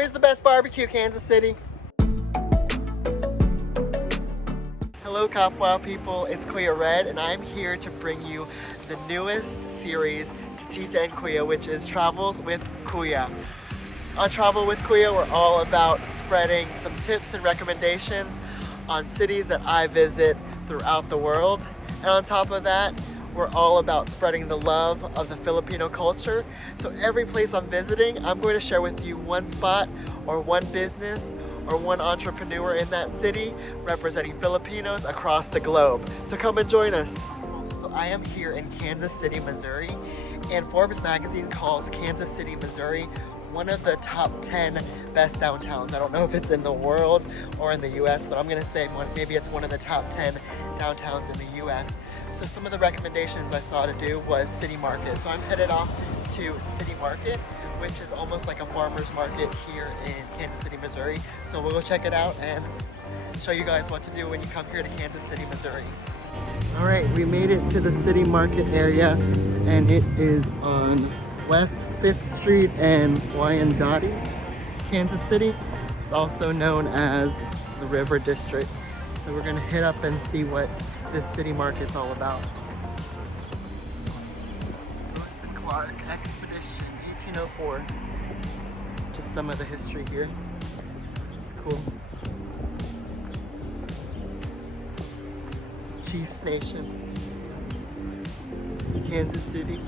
Where's the best barbecue, Kansas City? Hello KAPWA people, it's Kuya Red and I'm here to bring you the newest series to TITA and KUYA, which is Travels with Kuya. On Travel with Kuya, we're all about spreading some tips and recommendations on cities that I visit throughout the world. And on top of that, we're all about spreading the love of the Filipino culture. So every place I'm visiting, I'm going to share with you one spot or one business or one entrepreneur in that city representing Filipinos across the globe. So come and join us. So I am here in Kansas City, Missouri, and Forbes magazine calls Kansas City, Missouri one of the top 10 best downtowns. I don't know if it's in the world or in the US, but I'm gonna say maybe it's one of the top 10 downtowns in the US. So some of the recommendations I saw to do was City Market. So I'm headed off to City Market, which is almost like a farmer's market here in Kansas City, Missouri. So we'll go check it out and show you guys what to do when you come here to Kansas City, Missouri. All right, we made it to the City Market area and it is on West 5th Street and Wyandotte, Kansas City. It's also known as the River District. So we're gonna hit up and see what this city market's all about. Lewis and Clark Expedition, 1804. Just some of the history here. It's cool. Chiefs Nation, Kansas City.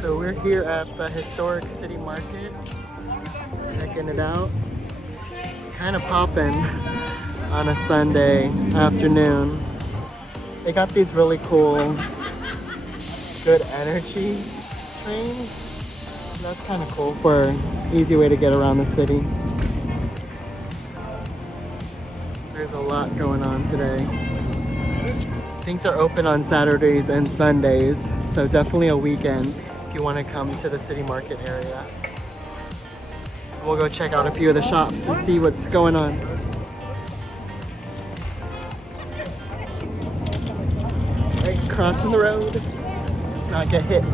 So we're here at the historic City Market, checking it out. It's kind of popping on a Sunday afternoon. They got these really cool, good energy trains. That's kind of cool for an easy way to get around the city. There's a lot going on today. I think they're open on Saturdays and Sundays, so definitely a weekend if you want to come to the City Market area. We'll go check out a few of the shops and see what's going on. Right, crossing the road. Let's not get hit.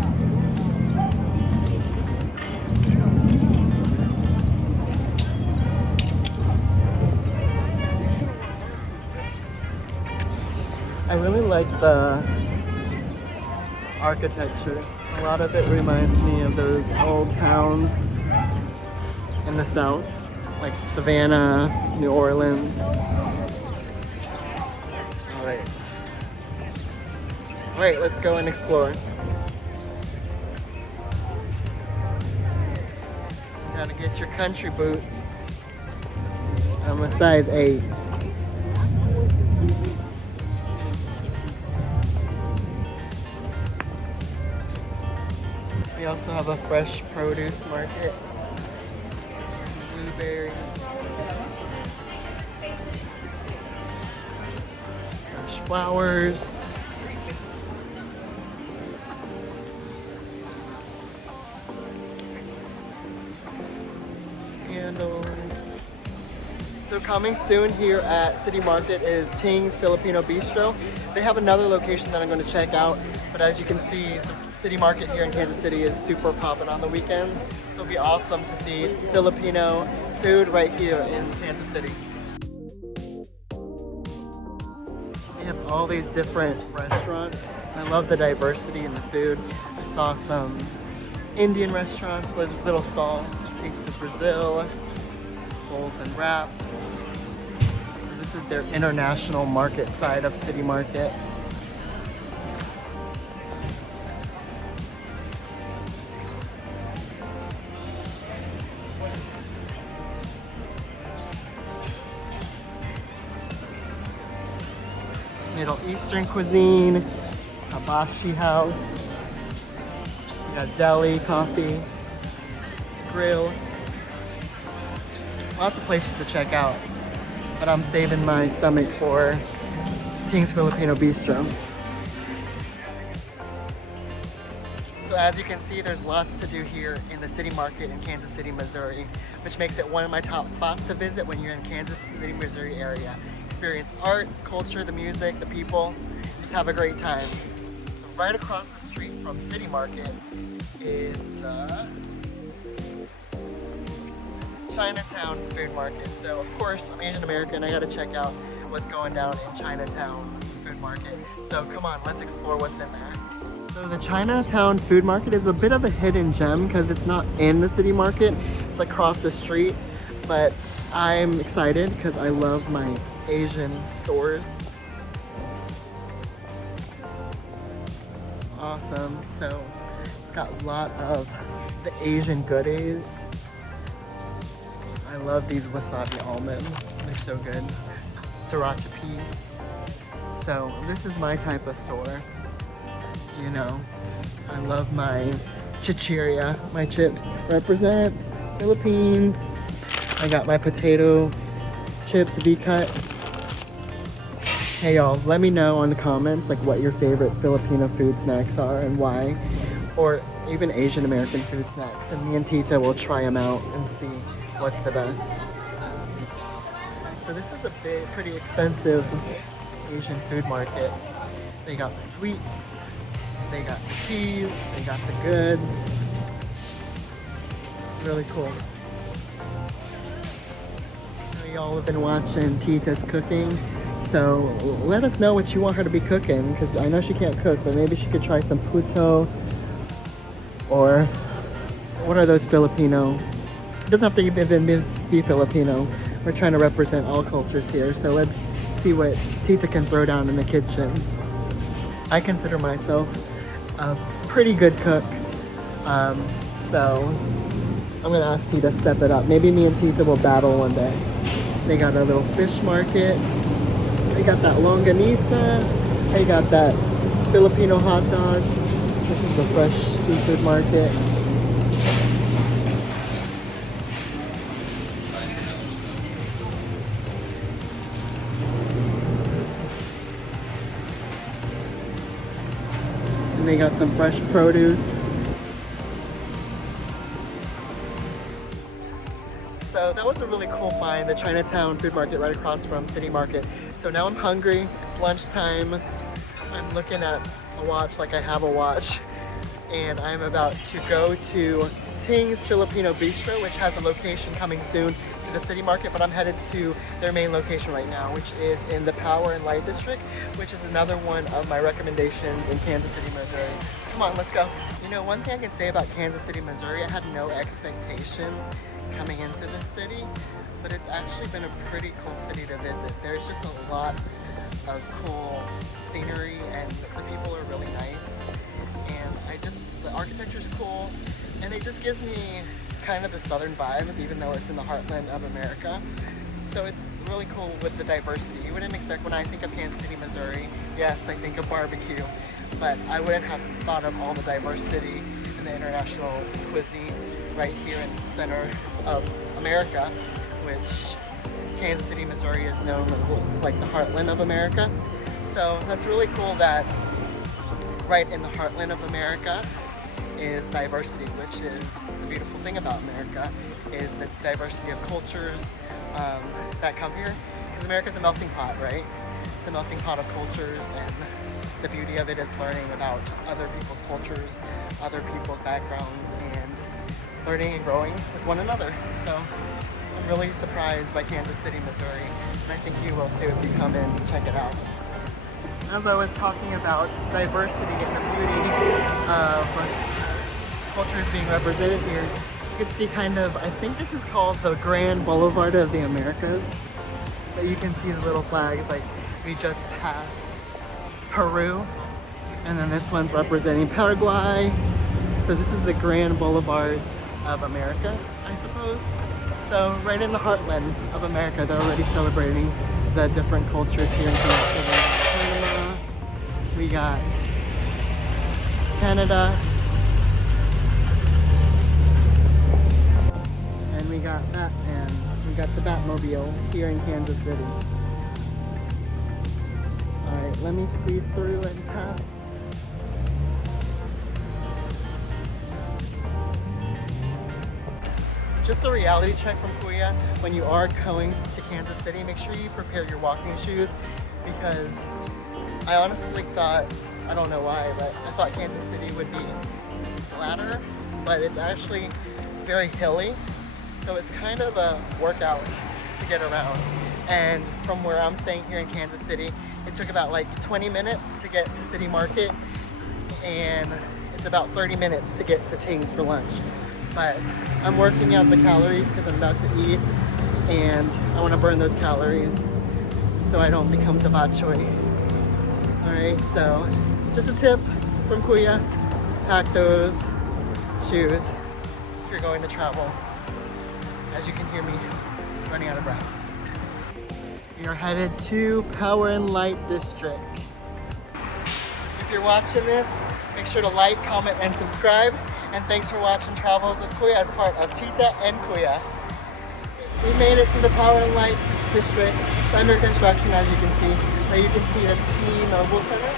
I really like the architecture. A lot of it reminds me of those old towns in the South, like Savannah, New Orleans. All right, let's go and explore. Gotta get your country boots. I'm a size 8. We also have a fresh produce market. Blueberries. Fresh flowers. Candles. So coming soon here at City Market is Tings Filipino Bistro. They have another location that I'm going to check out, but as you can see, the City Market here in Kansas City is super popping on the weekends. So it'll be awesome to see Filipino food right here in Kansas City. We have all these different restaurants. I love the diversity in the food. I saw some Indian restaurants with little stalls. Taste of Brazil, bowls and wraps. So this is their international market side of City Market. Middle Eastern cuisine, hibachi house, we got deli, coffee, grill. Lots of places to check out, but I'm saving my stomach for Tings Filipino Bistro. So as you can see, there's lots to do here in the City Market in Kansas City, Missouri, which makes it one of my top spots to visit when you're in Kansas City, Missouri area. Experience art, culture, the music, the people, just have a great time. So right across the street from City Market is the Chinatown food market. So of course, I'm Asian American, I gotta check out what's going down in Chinatown food market. So come on, let's explore what's in there. So the Chinatown food market is a bit of a hidden gem because it's not in the city market, it's across the street. But I'm excited because I love my Asian stores. Awesome. So it's got a lot of the Asian goodies. I love these wasabi almonds. They're so good. Sriracha peas. So this is my type of store. You know, I love my chichirya. My chips represent Philippines. I got my potato chips V-cut. Hey y'all, let me know in the comments like what your favorite Filipino food snacks are and why, or even Asian American food snacks, and me and Tita will try them out and see what's the best. So this is a big, pretty expensive Asian food market. They got the sweets, they got the cheese, they got the goods. Really cool. Y'all have been watching Tita's cooking, so let us know what you want her to be cooking, because I know she can't cook, but maybe she could try some puto, or what are those Filipino? It doesn't have to even be Filipino. We're trying to represent all cultures here, so let's see what Tita can throw down in the kitchen. I consider myself a pretty good cook, so I'm gonna ask Tita to step it up. Maybe me and Tita will battle one day. They got a little fish market. They got that longanisa. They got that Filipino hot dogs. This is the fresh seafood market. And they got some fresh produce. So that was a really cool find, the Chinatown food market right across from City Market. So now I'm hungry, it's lunchtime. I'm looking at a watch like I have a watch. And I'm about to go to Tings Filipino Bistro, which has a location coming soon to the City Market, but I'm headed to their main location right now, which is in the Power and Light District, which is another one of my recommendations in Kansas City, Missouri. So come on, let's go. You know, one thing I can say about Kansas City, Missouri, I had no expectation coming into this city, but it's actually been a pretty cool city to visit. There's just a lot of cool scenery and the people are really nice, and the architecture is cool, and it just gives me kind of the southern vibes even though it's in the heartland of America. So it's really cool with the diversity. You wouldn't expect, when I think of Kansas City, Missouri, yes, I think of barbecue, but I wouldn't have thought of all the diversity in the international cuisine right here in the center of America, which Kansas City, Missouri is known as like the heartland of America. So that's really cool that right in the heartland of America is diversity, which is the beautiful thing about America, is the diversity of cultures that come here. Because America's a melting pot, right? It's a melting pot of cultures, and the beauty of it is learning about other people's cultures, other people's backgrounds, and learning and growing with one another. So I'm really surprised by Kansas City, Missouri, and I think you will too if you come in and check it out. As I was talking about diversity and the beauty of cultures being represented here, you can see kind of, I think this is called the Grand Boulevard of the Americas, but you can see the little flags, like we just passed Peru, and then this one's representing Paraguay. So this is the Grand Boulevards of America, I suppose. So right in the heartland of America, they're already celebrating the different cultures here in Canada. We got Canada, and we got Batman. We got the Batmobile here in Kansas City. Alright, let me squeeze through and pass. Just a reality check from Kuya: when you are going to Kansas City, make sure you prepare your walking shoes, because I honestly thought, I don't know why, but I thought Kansas City would be flatter, but it's actually very hilly. So it's kind of a workout to get around. And from where I'm staying here in Kansas City, it took about like 20 minutes to get to City Market, and it's about 30 minutes to get to Tings for lunch. But I'm working out the calories because I'm about to eat, and I want to burn those calories so I don't become too bok choy. Alright, so just a tip from Kuya, pack those shoes if you're going to travel. As you can hear me running out of breath. We are headed to Power and Light District. If you're watching this, make sure to like, comment, and subscribe. And thanks for watching Travels with Kuya as part of TITA and KUYA. We made it to the Power and Light District. It's under construction, as you can see. Now you can see the T-Mobile Center.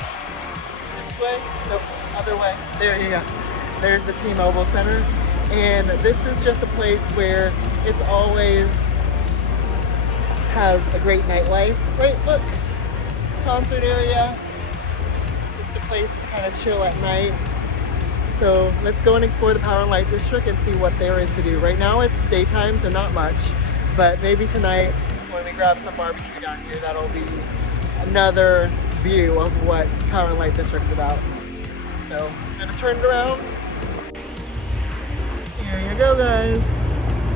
This way? Nope, other way. There you go. There's the T-Mobile Center. And this is just a place where it's always has a great nightlife. Right, look, concert area. Just a place to kind of chill at night. So let's go and explore the Power and Light District and see what there is to do. Right now it's daytime, so not much, but maybe tonight when we grab some barbecue down here, that'll be another view of what Power and Light District's about. So I'm gonna turn it around. Here you go, guys.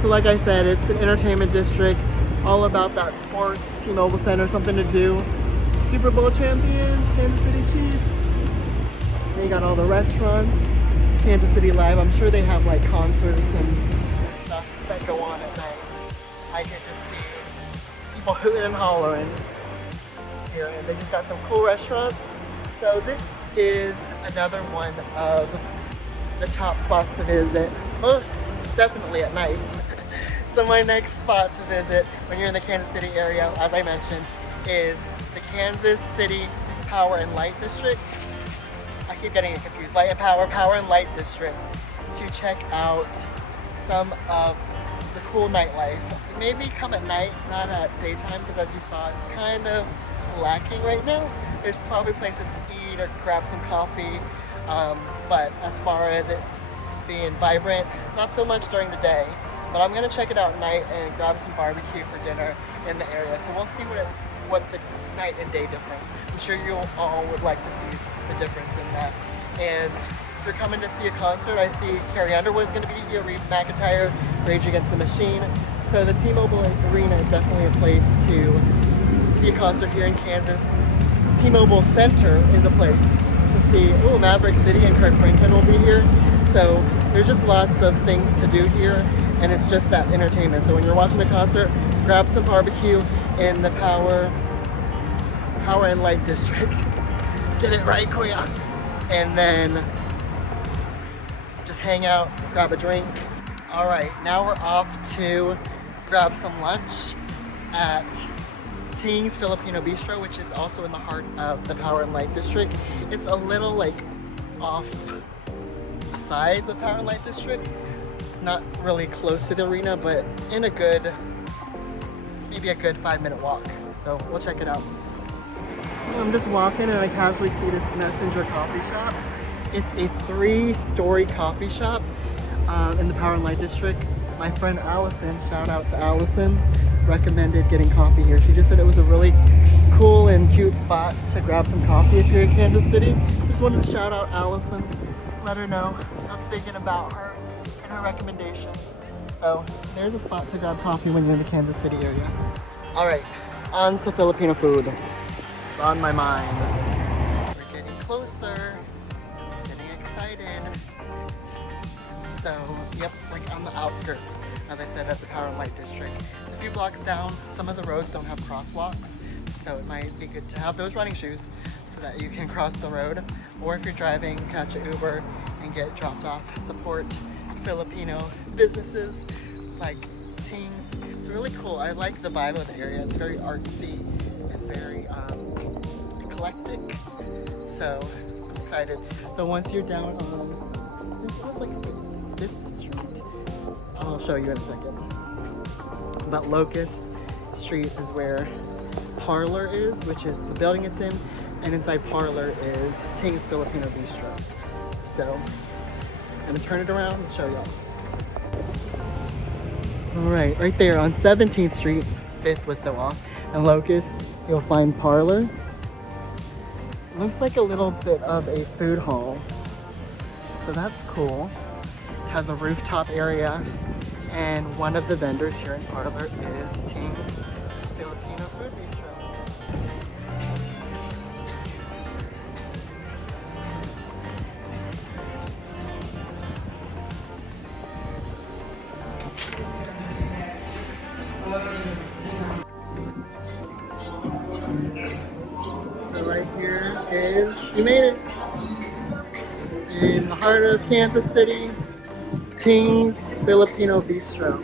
So like I said, it's an entertainment district, all about that sports, T-Mobile Center, something to do. Super Bowl champions, Kansas City Chiefs. They got all the restaurants. Kansas City Live, I'm sure they have like concerts and stuff that go on at night. I get to see people hooting and hollering here, and they just got some cool restaurants. So this is another one of the top spots to visit, most definitely at night. So my next spot to visit when you're in the Kansas City area, as I mentioned, is the Kansas City Power and Light District. I keep getting it confused. Light and Power, Power and Light District, to check out some of the cool nightlife. Maybe come at night, not at daytime, because as you saw, it's kind of lacking right now. There's probably places to eat or grab some coffee, but as far as it's being vibrant, not so much during the day. But I'm gonna check it out at night and grab some barbecue for dinner in the area. So we'll see what the night and day difference. I'm sure you all would like to see the difference in that. And if you're coming to see a concert, I see Carrie Underwood's gonna be here, Reed McIntyre, Rage Against the Machine. So the T-Mobile Arena is definitely a place to see a concert here in Kansas. T-Mobile Center is a place to see, Maverick City and Kirk Franklin will be here. So there's just lots of things to do here, and it's just that entertainment. So when you're watching a concert, grab some barbecue in the Power and Light District. Get it right, Kuya. And then just hang out, grab a drink. All right, now we're off to grab some lunch at Tings Filipino Bistro, which is also in the heart of the Power and Light District. It's a little like off the sides of Power and Light District. Not really close to the arena, but in a good, maybe a good 5-minute walk. So we'll check it out. I'm just walking and I casually see this Messenger coffee shop. It's a 3-story coffee shop in the Power and Light District. My friend Allison, shout out to Allison, recommended getting coffee here. She just said it was a really cool and cute spot to grab some coffee if you're in Kansas City. Just wanted to shout out Allison, let her know I'm thinking about her and her recommendations. So there's a spot to grab coffee when you're in the Kansas City area. All right, on to Filipino food. It's on my mind. We're getting closer, getting excited. So, yep, like on the outskirts, as I said, at the Power and Light District. A few blocks down, some of the roads don't have crosswalks, so it might be good to have those running shoes so that you can cross the road. Or if you're driving, catch an Uber and get dropped off. Support Filipino businesses like Tings. It's really cool. I like the vibe of the area. It's very artsy and very eclectic. So I'm excited. So once you're down on, it was like 5th Street. I'll show you in a second. But Locust Street is where Parlor is, which is the building it's in, and inside Parlor is Tings Filipino Bistro. So I'm gonna turn it around and show y'all. Alright, right there on 17th Street, 5th was so off, and Locust, you'll find Parlor. Looks like a little bit of a food hall, so that's cool. Has a rooftop area, and one of the vendors here in Parlor is Tings Filipino Food Bistro. So right here is, you made it, in the heart of Kansas City, Tings Filipino Bistro.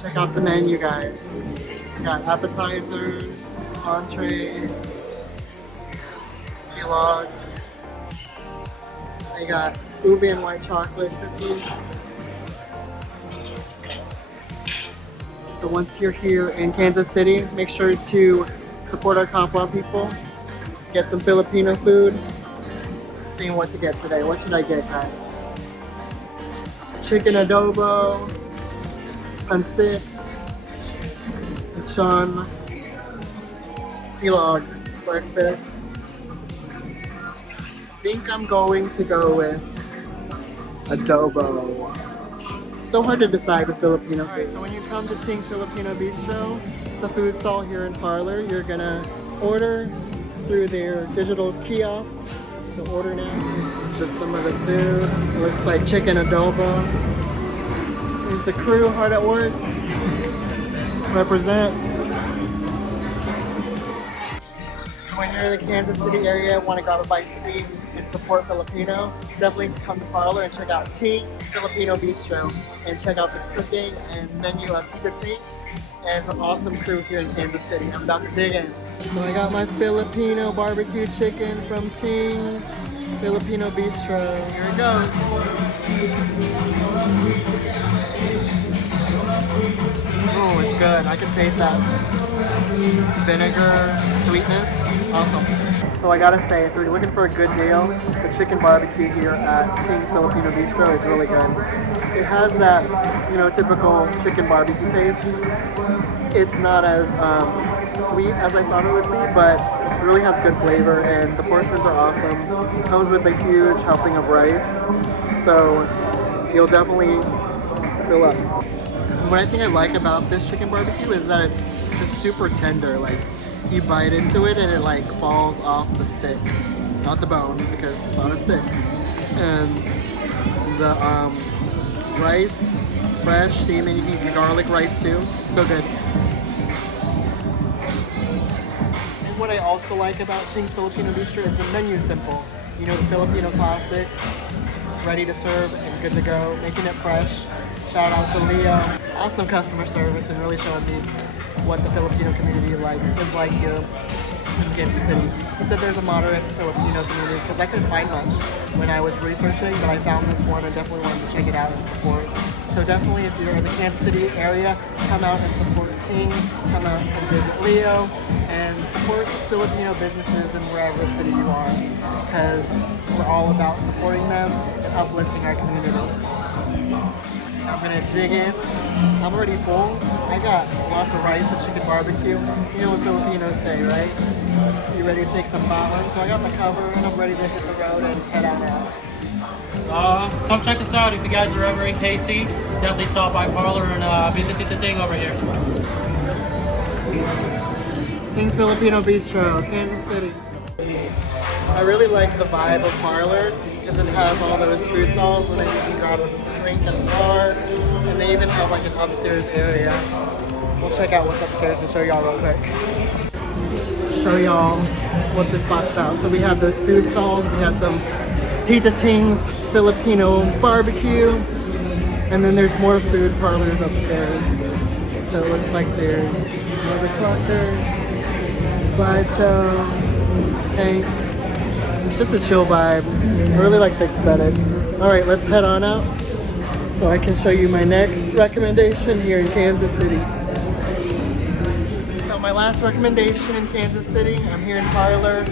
Check out the menu, guys. We got appetizers, entrees, sea logs. They got ubi and white chocolate cookies. So once you're here in Kansas City, make sure to support our KAPWA people. Get some Filipino food. Seeing what to get today. What should I get, guys? Chicken adobo, pancit, lechon, sea logs, breakfast. I think I'm going to go with adobo. So hard to decide with Filipino food. So when you come to Tings Filipino Bistro, it's a food stall here in Parlor. You're gonna order through their digital kiosk. So order now. This is just some of the food. It looks like chicken adobo. Here's the crew hard at work. Represent. So when you're in the Kansas City area, want to grab a bite to eat and support Filipino, definitely come to Parlor and check out Tings Filipino Bistro and check out the cooking and menu of TITA and the awesome crew here in Kansas City. I'm about to dig in. So I got my Filipino barbecue chicken from Tings Filipino Bistro. Here it goes. Oh, it's good. I can taste that vinegar sweetness. Awesome. So I gotta say, if you're looking for a good deal, the chicken barbecue here at Tings Filipino Bistro is really good. It has that, typical chicken barbecue taste. It's not as sweet as I thought it would be, but it really has good flavor, and the portions are awesome. It comes with a huge helping of rice, so you'll definitely fill up. What I think I like about this chicken barbecue is that it's just super tender. Like, you bite into it and it like falls off the stick, not the bone, because it's on a stick. And the rice, fresh, steaming. You can eat the garlic rice too. So good. And what I also like about Tings Filipino Bistro is the menu simple. The Filipino classics, ready to serve and good to go, making it fresh. Shout out to Leo. Awesome customer service and really showing me what the Filipino community is like here in Kansas City. He said there's a moderate Filipino community because I couldn't find much when I was researching, but I found this one and definitely wanted to check it out and support. So definitely if you're in the Kansas City area, come out and support Tings, come out and visit Leo, and support Filipino businesses in wherever city you are, because we're all about supporting them and uplifting our community. I'm gonna dig in. I'm already full. I got lots of rice and chicken barbecue. You know what Filipinos say, right? You ready to take some bawang? So I got the cover and I'm ready to hit the road and head on out. Come check us out if you guys are ever in KC. Definitely stop by Parlor and visit the thing over here. Tings Filipino Bistro, Kansas City. I really like the vibe of Parlor because it has all those food stalls and then you can grab a drink at the bar, and they even have like an upstairs area. We'll check out what's upstairs and show y'all real quick. Show y'all what this spot's about. So we have those food stalls, we have some Tita Tings Filipino barbecue, and then there's more food parlors upstairs. So it looks like there's another cluster, slideshow, tank. It's just a chill vibe. I really like the aesthetic. Alright, let's head on out so I can show you my next recommendation here in Kansas City. So my last recommendation in Kansas City, I'm here in Parlor.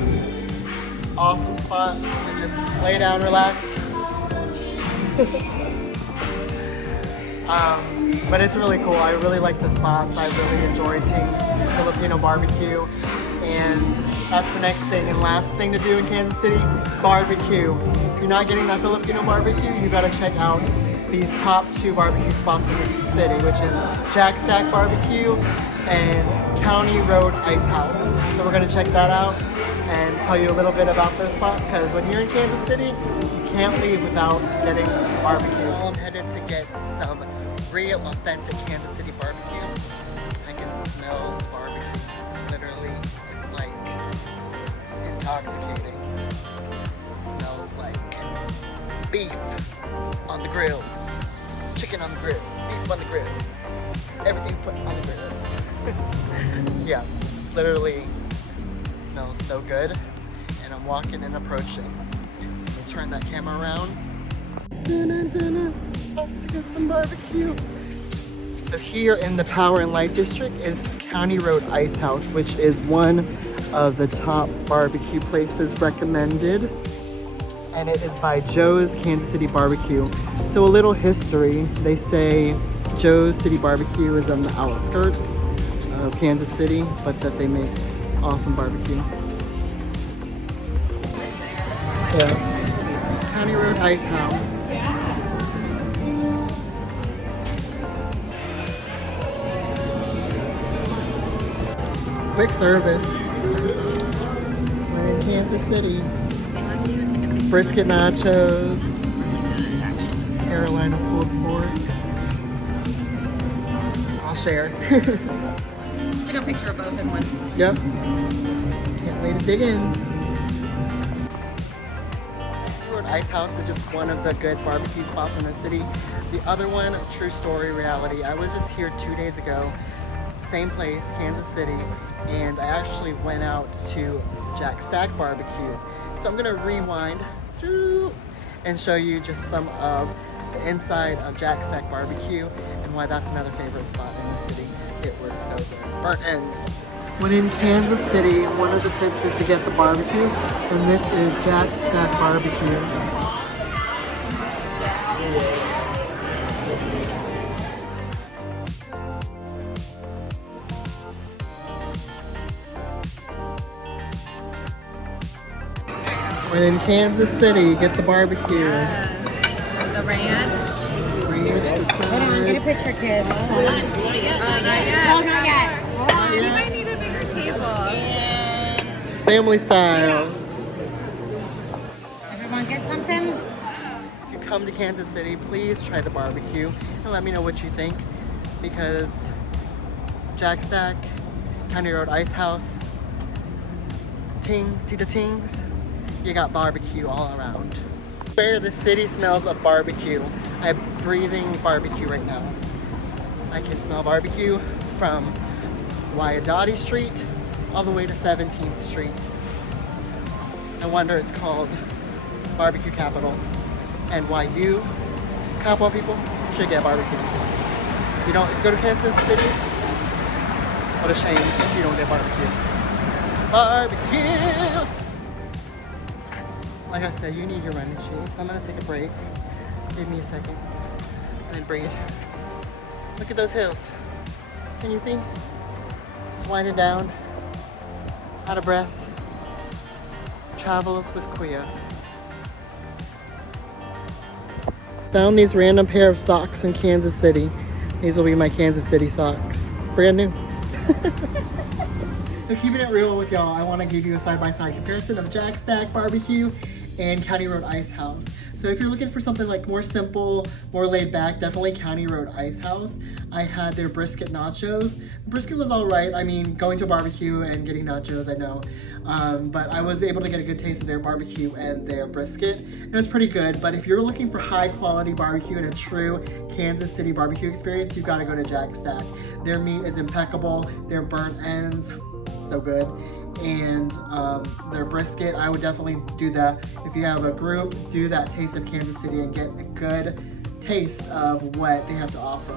Awesome spot to just lay down, relax. But it's really cool. I really like the spots. I really enjoyed Tings Filipino barbecue. And that's the next thing and last thing to do in Kansas City, barbecue. If you're not getting that Filipino barbecue, you gotta check out these top 2 barbecue spots in this city, which is Jack Stack Barbecue and County Road Ice House. So we're gonna check that out and tell you a little bit about those spots, because when you're in Kansas City, you can't leave without getting barbecue. I'm headed to get some real authentic Kansas City barbecue. I can smell the barbecue. Literally, it's like intoxicating. It smells like beef on the grill, chicken on the grill, beef on the grill, everything put on the grill. Yeah, it's literally smells so good, and I'm walking and approaching. Let me turn that camera around. Let's get some barbecue. So here in the Power and Light District is County Road Ice House, which is one of the top barbecue places recommended. And it is by Joe's Kansas City Barbecue. So a little history, they say Joe's City Barbecue is on the outskirts of Kansas City, but that they make awesome barbecue. Yeah. County Road Ice House. Quick service. We're in Kansas City. Brisket nachos. Carolina pulled pork. I'll share. Took a picture of both in one. Yep. Can't wait to dig in. Road Ice House is just one of the good barbecue spots in the city. The other one, true story reality. I was just here 2 days ago. Same place, Kansas City, and I actually went out to Jack Stack Barbecue. So I'm gonna rewind and show you just some of the inside of Jack Stack Barbecue and why that's another favorite spot in the city. It was so good. Burnt ends. When in Kansas City, one of the tips is to get the barbecue, and this is Jack Stack Barbecue. When in Kansas City, get the barbecue. Yes. The ranch. Ranch, the Hold on, get a picture, kids. Hold on. Not yet. Oh, not yet. Hold on. You might need a bigger table. Family style. Everyone get something? If you come to Kansas City, please try the barbecue and let me know what you think, because Jack Stack, County Road Ice House, TITA Tings, you got barbecue all around. Where the city smells of barbecue. I'm breathing barbecue right now. I can smell barbecue from Wyandotte Street all the way to 17th Street. No wonder it's called Barbecue Capital, and why you, KAPWA people, should get barbecue. If you go to Kansas City, what a shame if you don't get barbecue. Barbecue! Like I said, you need your running shoes. So I'm gonna take a break. Give me a second. And then breathe. Look at those hills. Can you see? It's winding down. Out of breath. Travels with Kuya. Found these random pair of socks in Kansas City. These will be my Kansas City socks. Brand new. So keeping it real with y'all, I want to give you a side-by-side comparison of Jack Stack Barbecue and County Road Ice House. So if you're looking for something like more simple, more laid back, definitely County Road Ice House. I had their brisket nachos. The brisket was all right. I mean, going to a barbecue and getting nachos, I know. But I was able to get a good taste of their barbecue and their brisket. It was pretty good, but if you're looking for high quality barbecue and a true Kansas City barbecue experience, you've got to go to Jack Stack. Their meat is impeccable. Their burnt ends, so good. And their brisket, I would definitely do that. If you have a group, do that Taste of Kansas City and get a good taste of what they have to offer.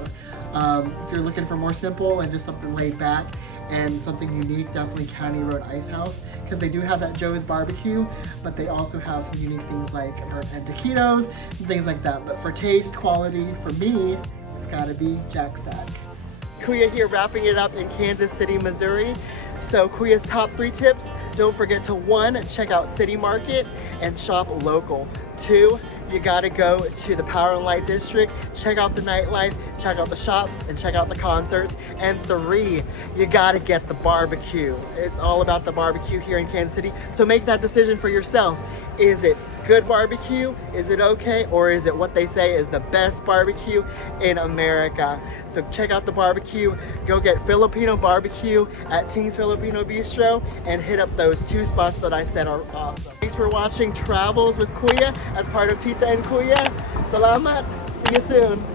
If you're looking for more simple and just something laid back and something unique, definitely County Road Ice House, because they do have that Joe's barbecue, but they also have some unique things like burnt end taquitos and things like that. But for taste, quality, for me, it's gotta be Jack Stack. Kuya here wrapping it up in Kansas City, Missouri. So Kuya's top 3 tips, don't forget to 1, check out City Market and shop local. 2, you gotta go to the Power and Light District, check out the nightlife, check out the shops, and check out the concerts. And 3, you gotta get the barbecue. It's all about the barbecue here in Kansas City. So make that decision for yourself. Is it good barbecue? Is it okay? Or is it what they say is the best barbecue in America? So check out the barbecue. Go get Filipino barbecue at Tings Filipino Bistro and hit up those 2 spots that I said are awesome. Thanks for watching Travels with Kuya as part of TITA and KUYA. Salamat. See you soon.